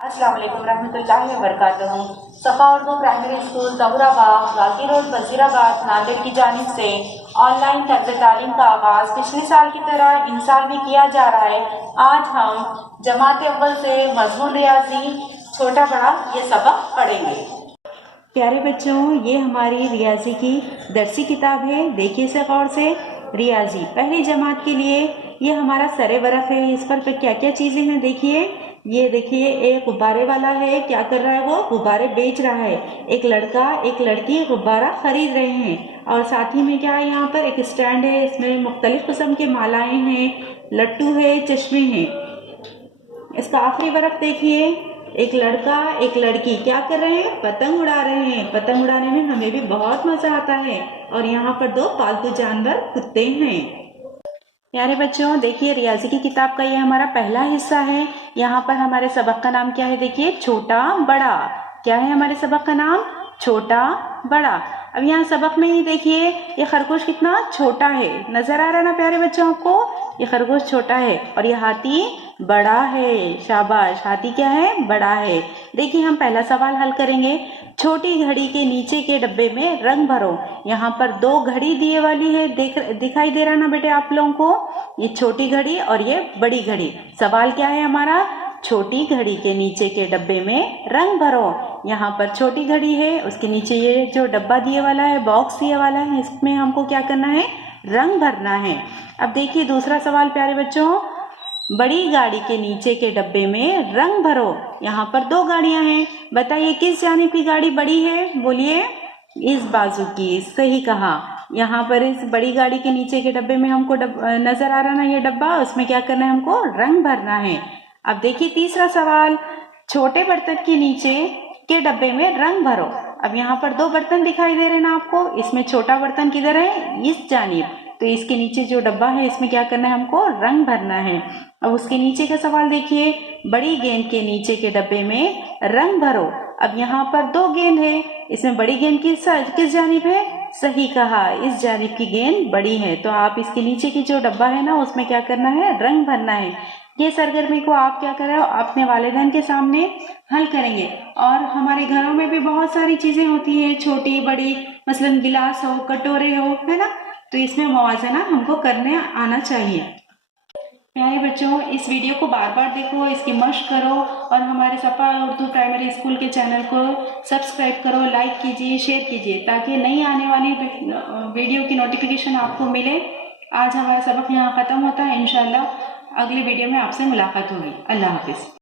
अस्सलाम वालेकुम रहमतुल्लाहि व बरकातहू। सफ़ा उर्दू प्राइमरी स्कूल तहुराबाग गाजी रोड वजीराबाद नांदेड़ की जानिब से ऑनलाइन तर्ज तालीम का आगाज़ पिछले साल की तरह इन साल भी किया जा रहा है। आज हम जमात अव्वल से मज़मून रियाजी छोटा बड़ा ये सबक पढ़ेंगे। प्यारे बच्चों, ये हमारी रियाजी की दरसी किताब है। देखिए इसे गौर से। रियाजी पहली जमात के लिए ये हमारा सरे वरक है। इस पर क्या क्या चीज़ें हैं देखिए। ये देखिए एक गुब्बारे वाला है, क्या कर रहा है वो गुब्बारे बेच रहा है। एक लड़का एक लड़की गुब्बारा खरीद रहे हैं। और साथ ही में क्या है, यहाँ पर एक स्टैंड है, इसमें मुख्तलिफ किस्म के मालाएं हैं, लट्टू है, चश्मे हैं। इसका आखिरी वरक देखिए। एक लड़का एक लड़की क्या कर रहे हैं, पतंग उड़ा रहे हैं। पतंग उड़ाने में हमें भी बहुत मजा आता है। और यहाँ पर दो पालतू जानवर कुत्ते हैं। प्यारे बच्चों, देखिए रियाजी की किताब का ये हमारा पहला हिस्सा है। यहाँ पर हमारे सबक का नाम क्या है, देखिए छोटा बड़ा। क्या है हमारे सबक का नाम, छोटा बड़ा। अब यहाँ सबक में ही देखिए ये खरगोश कितना छोटा है, नजर आ रहा है ना प्यारे बच्चों आपको। ये खरगोश छोटा है और ये हाथी बड़ा है। शाबाश, हाथी क्या है, बड़ा है। देखिए हम पहला सवाल हल करेंगे। छोटी घड़ी के नीचे के डब्बे में रंग भरो। यहाँ पर दो घड़ी दिए वाली है, दिखाई दे रहा ना बेटे आप लोगों को। ये छोटी घड़ी और ये बड़ी घड़ी। सवाल क्या है हमारा, छोटी घड़ी के नीचे के डब्बे में रंग भरो। यहाँ पर छोटी घड़ी है, उसके नीचे ये जो डब्बा दिए वाला है, बॉक्स दिए वाला है, इसमें हमको क्या करना है, रंग भरना है। अब देखिए दूसरा सवाल प्यारे बच्चों, बड़ी गाड़ी के नीचे के डब्बे में रंग भरो। यहाँ पर दो गाड़ियां हैं, बताइए किस जानिब की गाड़ी बड़ी है, बोलिए। इस बाजू की, सही कहा। यहाँ पर इस बड़ी गाड़ी के नीचे के डब्बे में हमको नजर आ रहा ना ये डब्बा, उसमें क्या करना है, हमको रंग भरना है। अब देखिए तीसरा सवाल, छोटे बर्तन के नीचे के डब्बे में रंग भरो। अब यहाँ पर दो बर्तन दिखाई दे रहे हैं ना आपको, इसमें छोटा बर्तन किधर है, इस जानिब। तो इसके नीचे जो डब्बा है इसमें क्या करना है, हमको रंग भरना है। अब उसके नीचे का सवाल देखिए, बड़ी गेंद के नीचे के डब्बे में रंग भरो। अब यहाँ पर दो गेंद है, इसमें बड़ी गेंद किस जानिब है, सही कहा, इस जानिब की गेंद बड़ी है। तो आप इसके नीचे की जो डब्बा है ना उसमें क्या करना है, रंग भरना है। ये सरगर्मी को आप क्या कर रहे हो, अपने वालिदैन के सामने हल करेंगे। और हमारे घरों में भी बहुत सारी चीजें होती है, छोटी बड़ी, मसलन गिलास हो, कटोरे हो, है ना। तो इसमें मुवाजना हमको करने आना चाहिए। प्यारे बच्चों, इस वीडियो को बार बार देखो, इसकी मशक करो और हमारे सफ़ा उर्दू प्राइमरी स्कूल के चैनल को सब्सक्राइब करो, लाइक कीजिए, शेयर कीजिए, ताकि नई आने वाली वीडियो की नोटिफिकेशन आपको मिले। आज हमारा सबक यहाँ ख़त्म होता है। इंशाल्लाह अगले वीडियो में आपसे मुलाकात होगी। अल्लाह हाफिज़।